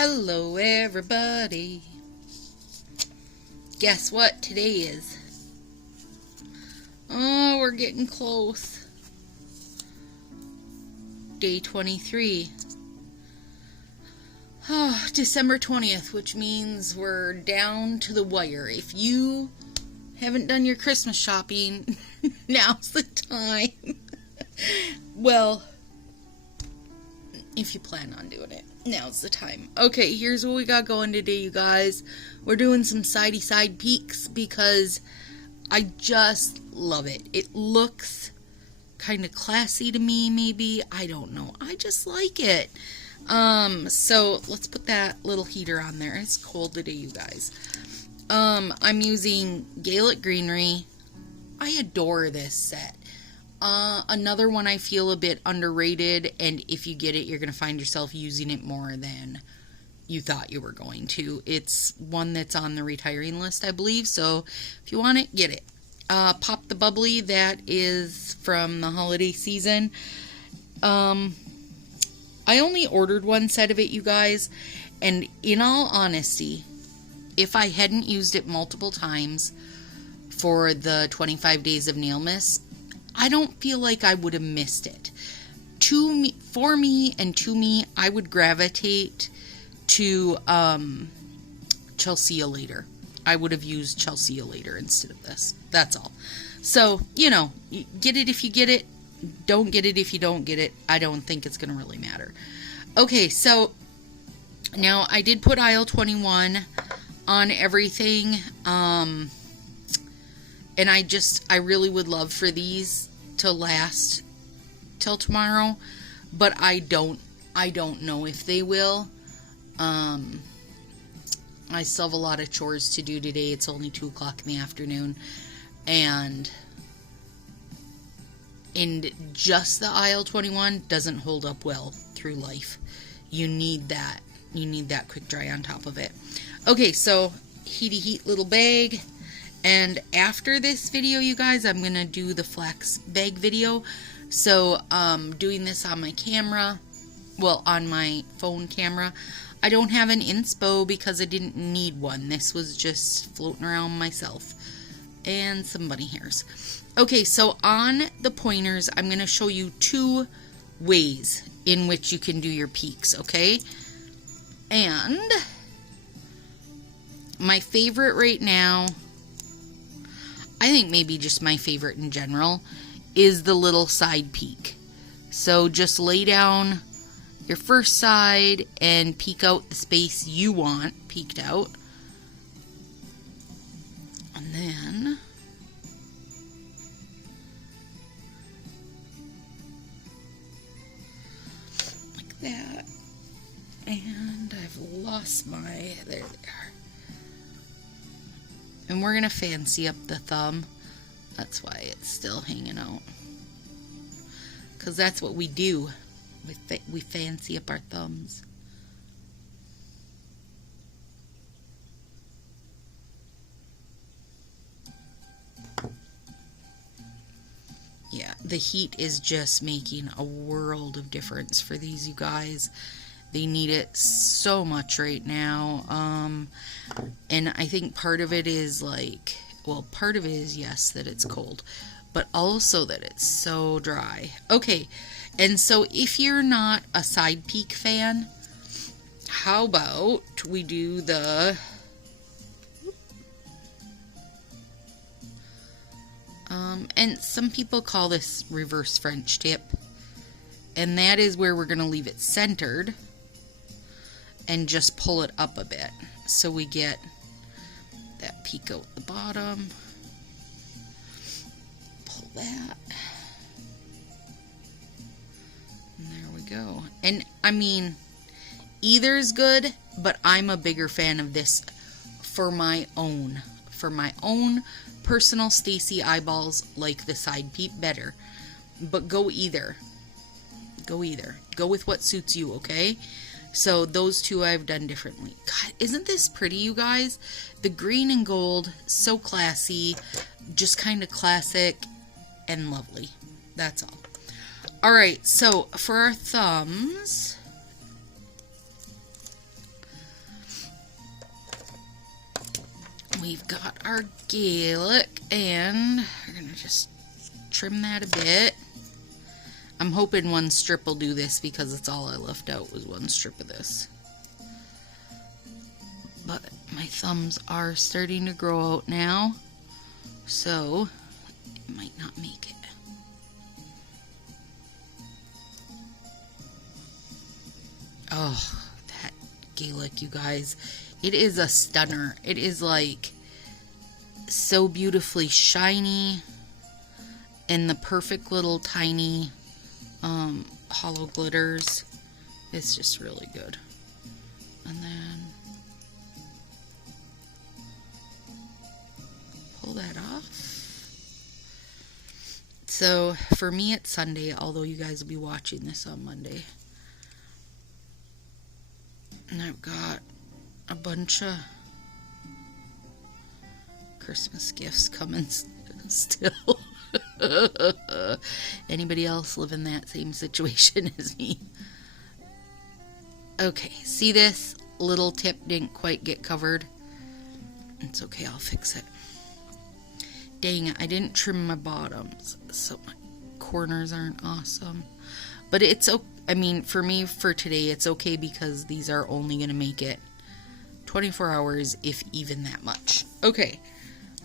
Hello everybody. Guess what today is? Oh, we're getting close. Day 23. Oh, December 20th, which means we're down to the wire. If you haven't done your Christmas shopping, now's the time. Well, if you plan on doing it, now's the time. Okay, here's what we got going today, you guys. We're doing some sidey side peeks because I just love it. It looks kind of classy to me, maybe. I don't know. I just like it. So let's put that little heater on there. It's cold today, you guys. I'm using Gaelic Greenery. I adore this set. Another one I feel a bit underrated, and if you get it, you're going to find yourself using it more than you thought you were going to. It's one that's on the retiring list, I believe, so if you want it, get it. Pop the Bubbly, that is from the holiday season. I only ordered one set of it, you guys, and in all honesty, if I hadn't used it multiple times for the 25 days of nail miss, I don't feel like I would have missed it. For me, I would gravitate to Chelsea later. I would have used Chelsea later instead of this. That's all. So, you know, get it if you get it. Don't get it if you don't get it. I don't think it's going to really matter. Okay, so now I did put aisle 21 on everything. And I really would love for these to last till tomorrow, but I don't know if they will. I still have a lot of chores to do today. It's only 2 o'clock in the afternoon, and just the aisle 21 doesn't hold up well through life. You need that quick dry on top of it. Okay, so heat little bag. And after this video, you guys, I'm going to do the flax bag video. So, doing this on my camera, well, on my phone camera. I don't have an inspo because I didn't need one. This was just floating around myself. And some bunny hairs. Okay, so on the pointers, I'm going to show you 2 ways in which you can do your peaks, okay? And my favorite right now, I think maybe just my favorite in general, is the little side peek. So just lay down your first side and peek out the space you want peeked out. And then like that. And I've lost my, there they are. And we're going to fancy up the thumb. That's why it's still hanging out. Because that's what we do. We fancy up our thumbs. Yeah, the heat is just making a world of difference for these, you guys. They need it so much right now. And I think part of it is like, well, part of it is, yes, that it's cold, but also that it's so dry. Okay, and so if you're not a side peek fan, how about we do the and some people call this reverse French tip, and that is where we're going to leave it centered and just pull it up a bit so we get that peek out the bottom. Pull that. And there we go. And I mean, either is good, but I'm a bigger fan of this for my own personal Stacy eyeballs, like the side peep better. But go either. Go either. Go with what suits you, okay? So those 2 I've done differently. God, isn't this pretty, you guys? The green and gold, so classy, just kind of classic and lovely. That's all. All right, so for our thumbs, we've got our garlic, and we're going to just trim that a bit. I'm hoping one strip will do this because it's all I left out was one strip of this. But my thumbs are starting to grow out now, so it might not make it. Oh, that garlic, you guys. It is a stunner. It is like so beautifully shiny and the perfect little tiny hollow glitters. It's just really good. And then pull that off. So for me it's Sunday, although you guys will be watching this on Monday. And I've got a bunch of Christmas gifts coming still. Anybody else live in that same situation as me? Okay, see this little tip didn't quite get covered? It's okay, I'll fix it. Dang it, I didn't trim my bottoms, so my corners aren't awesome. But it's okay. I mean, for me, for today, it's okay because these are only going to make it 24 hours, if even that much. Okay.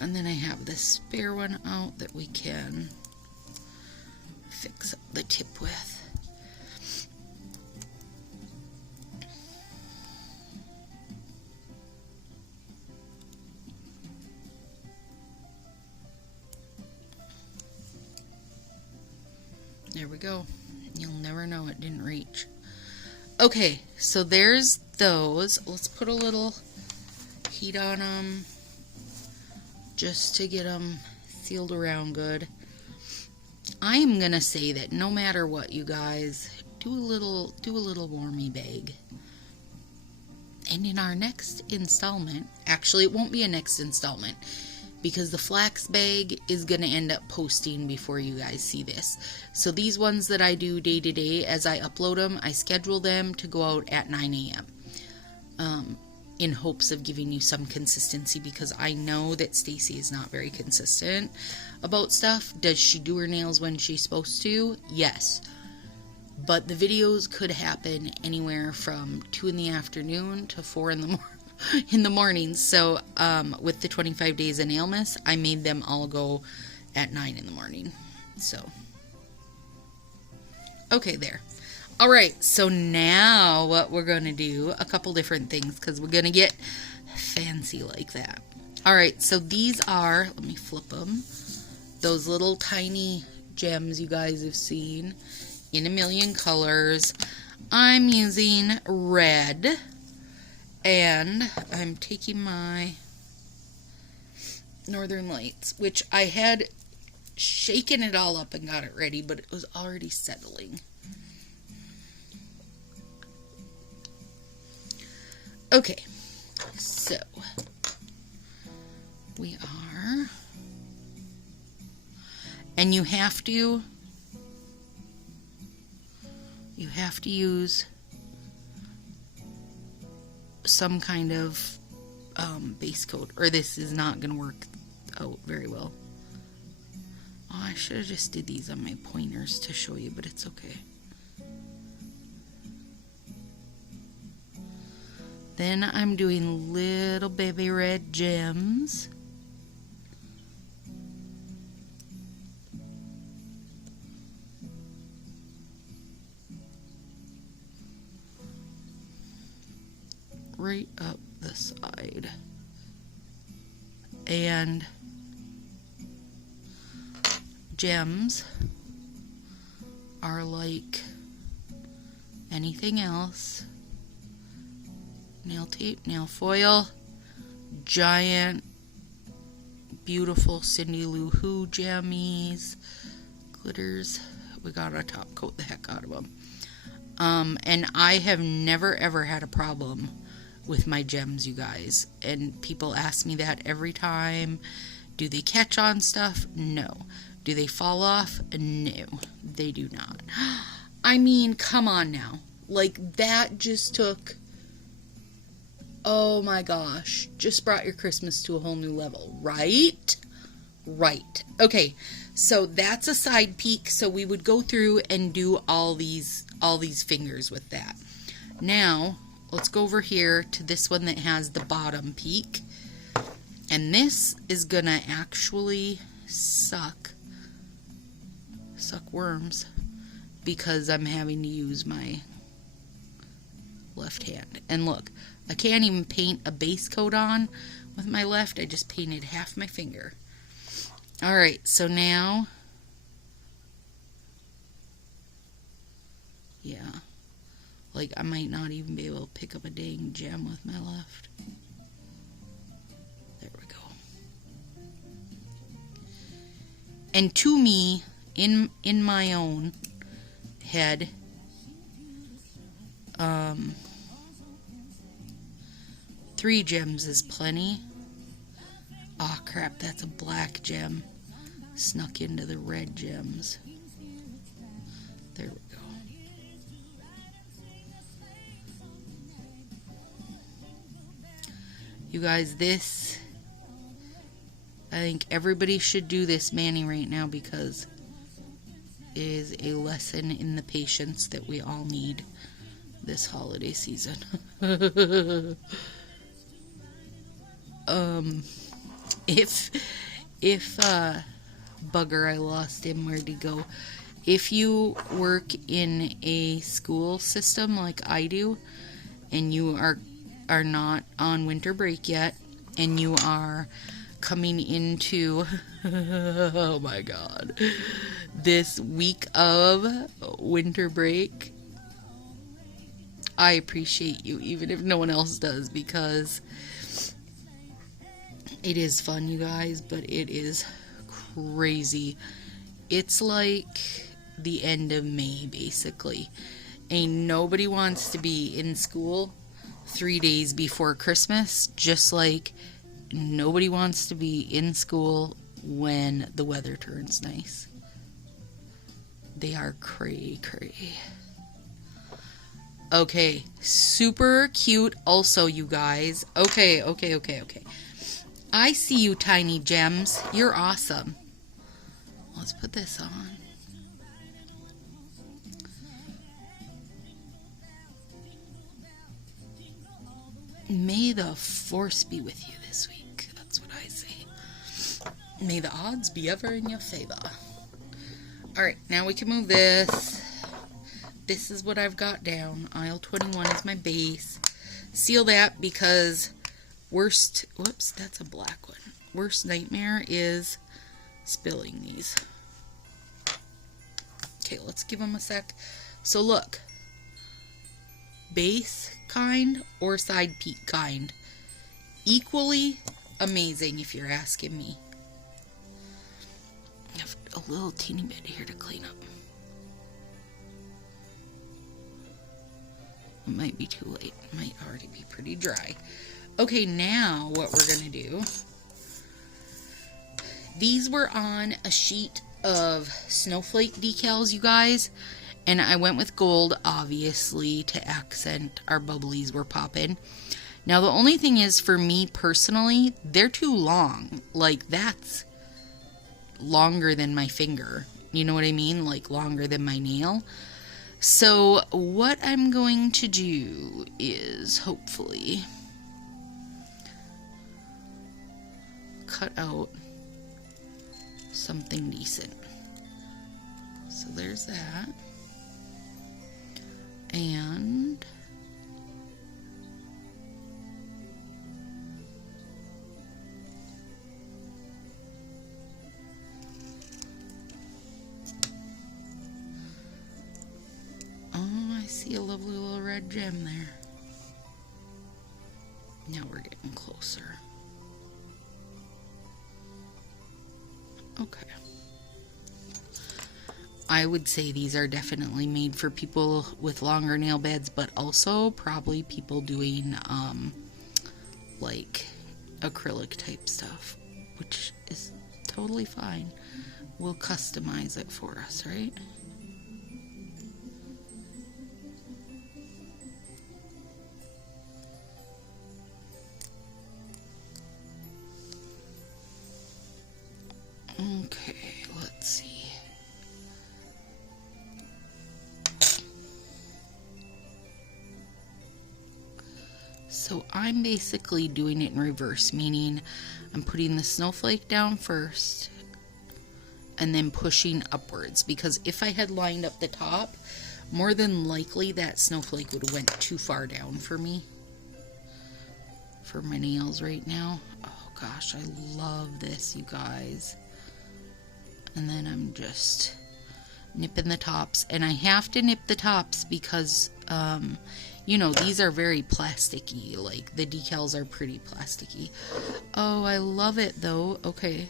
And then I have this spare one out that we can fix up the tip with. There we go. You'll never know it didn't reach. Okay, so there's those. Let's put a little heat on them just to get them sealed around good. I am gonna say that no matter what, you guys, do a little warmy bag. And in our next installment, actually it won't be a next installment because the flax bag is gonna end up posting before you guys see this. So these ones that I do day to day, as I upload them, I schedule them to go out at 9 a.m. In hopes of giving you some consistency, because I know that Stacy is not very consistent about stuff. Does she do her nails when she's supposed to? Yes. But the videos could happen anywhere from 2 in the afternoon to 4 in the morning. So with the 25 days of Nailmas, I made them all go at 9 in the morning. So okay, there. Alright, so now what we're going to do, a couple different things, because we're going to get fancy like that. Alright, so these are, let me flip them, those little tiny gems you guys have seen in a million colors. I'm using red, and I'm taking my Northern Lights, which I had shaken it all up and got it ready, but it was already settling. Okay, so we are, and you have to use some kind of base coat, or this is not going to work out very well. Oh, I should have just did these on my pointers to show you, but it's okay. Then I'm doing little baby red gems. Right up the side. And gems are like anything else. Nail tape, nail foil, giant, beautiful Cindy Lou Who jammies, glitters. We gotta top coat the heck out of them. And I have never ever had a problem with my gems, you guys. And people ask me that every time. Do they catch on stuff? No. Do they fall off? No, they do not. I mean, come on now. Like, that just took Oh my gosh. Just brought your Christmas to a whole new level, right? Right. Okay, so that's a side peek. So we would go through and do all these fingers with that. Now, let's go over here to this one that has the bottom peak. And this is gonna actually suck worms because I'm having to use my left hand. And look, I can't even paint a base coat on with my left. I just painted half my finger. Alright, so now, yeah, like I might not even be able to pick up a dang gem with my left. There we go. And to me, in my own head, 3 gems is plenty. Oh crap, that's a black gem. Snuck into the red gems. There we go. You guys, this, I think everybody should do this mani right now because it is a lesson in the patience that we all need this holiday season. If bugger, I lost him. Where'd he go? If you work in a school system like I do, and you are not on winter break yet, and you are coming into oh my god, this week of winter break, I appreciate you, even if no one else does, because it is fun, you guys, but it is crazy. It's like the end of May, basically. Ain't nobody wants to be in school 3 days before Christmas, just like nobody wants to be in school when the weather turns nice. They are cray. Okay, super cute also, you guys. Okay. I see you, tiny gems. You're awesome. Let's put this on. May the force be with you this week. That's what I say. May the odds be ever in your favor. Alright, now we can move this. This is what I've got down. Aisle 21 is my base. Seal that because woops, that's a black one. Worst nightmare is spilling these. Okay, let's give them a sec. So look, base kind or side peak kind, equally amazing if you're asking me. I have a little teeny bit here to clean up. It might be too late. It might already be pretty dry. Okay, now what we're gonna do, these were on a sheet of snowflake decals, you guys, and I went with gold, obviously, to accent our bubblies were popping. Now, the only thing is, for me personally, they're too long. Like, that's longer than my finger. You know what I mean? Like, longer than my nail. So, what I'm going to do is, hopefully, cut out something decent. So there's that. And oh, I see a lovely little red gem there. Now we're getting closer. Okay. I would say these are definitely made for people with longer nail beds, but also probably people doing like acrylic type stuff, which is totally fine. We'll customize it for us, right? So I'm basically doing it in reverse, meaning I'm putting the snowflake down first and then pushing upwards, because if I had lined up the top, more than likely that snowflake would have went too far down for me, for my nails right now. Oh gosh, I love this, you guys. And then I'm just nipping the tops, and I have to nip the tops because you know, these are very plasticky, like the decals are pretty plasticky. Oh, I love it though. Okay,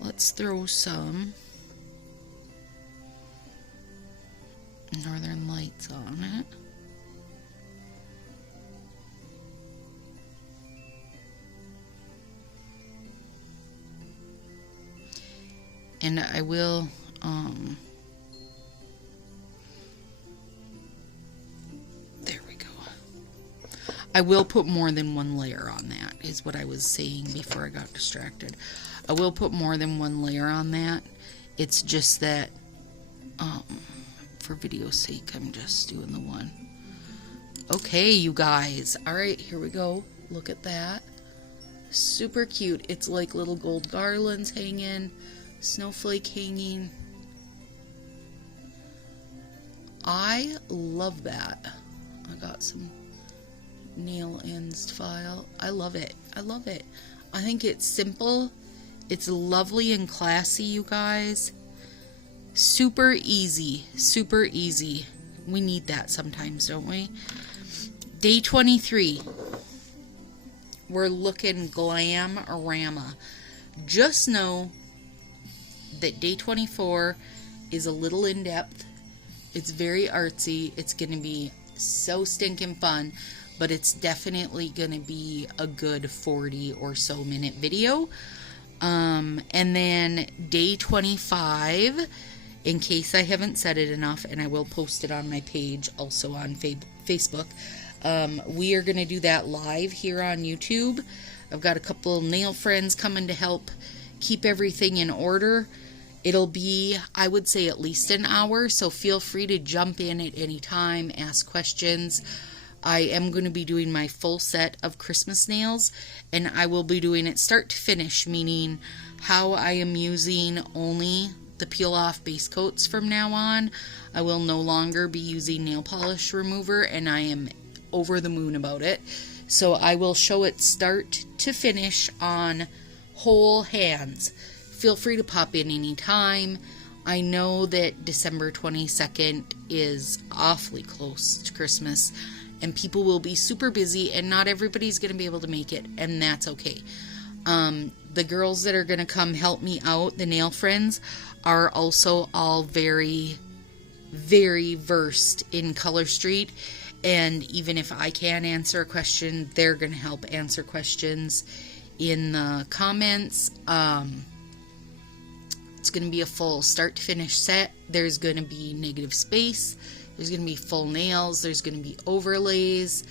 let's throw some Northern Lights on it. And I will there we go. I will put more than one layer on that, is what I was saying before I got distracted. I will put more than one layer on that. It's just that for video's sake, I'm just doing the one. Okay, you guys. Alright, here we go. Look at that. Super cute. It's like little gold garlands hanging, snowflake hanging. I love that. I got some nail ends file. I love it. I love it. I think it's simple. It's lovely and classy, you guys. Super easy. Super easy. We need that sometimes, don't we? Day 23. We're looking glam-a-rama. Just know that day 24 is a little in-depth. It's very artsy. It's going to be so stinking fun, but it's definitely going to be a good 40 or so minute video. And then day 25, in case I haven't said it enough, and I will post it on my page also on Facebook, we are going to do that live here on YouTube. I've got a couple nail friends coming to help keep everything in order. It'll be, I would say, at least an hour, so feel free to jump in at any time, ask questions. I am going to be doing my full set of Christmas nails, and I will be doing it start to finish, meaning how I am using only the peel-off base coats from now on. I will no longer be using nail polish remover, and I am over the moon about it. So I will show it start to finish on whole hands. Feel free to pop in anytime. I know that December 22nd is awfully close to Christmas, and people will be super busy, and not everybody's going to be able to make it, and that's okay. The girls that are going to come help me out, the nail friends, are also all very, very versed in Color Street, and even if I can't answer a question, they're going to help answer questions in the comments. It's going to be a full start to finish set. There's going to be negative space. There's going to be full nails. There's going to be overlays.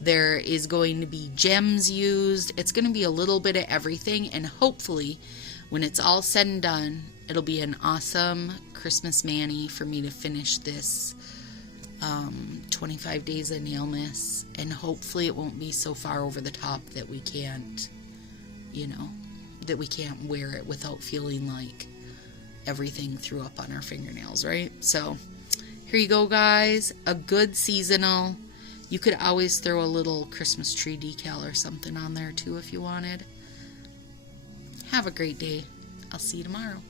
There is going to be gems used. It's going to be a little bit of everything, and hopefully when it's all said and done, it'll be an awesome Christmas mani for me to finish this 25 days of nailmas, and hopefully it won't be so far over the top that we can't, you know, that we can't wear it without feeling like everything threw up on our fingernails, right? So here you go, guys. A good seasonal. You could always throw a little Christmas tree decal or something on there too if you wanted. Have a great day. I'll see you tomorrow.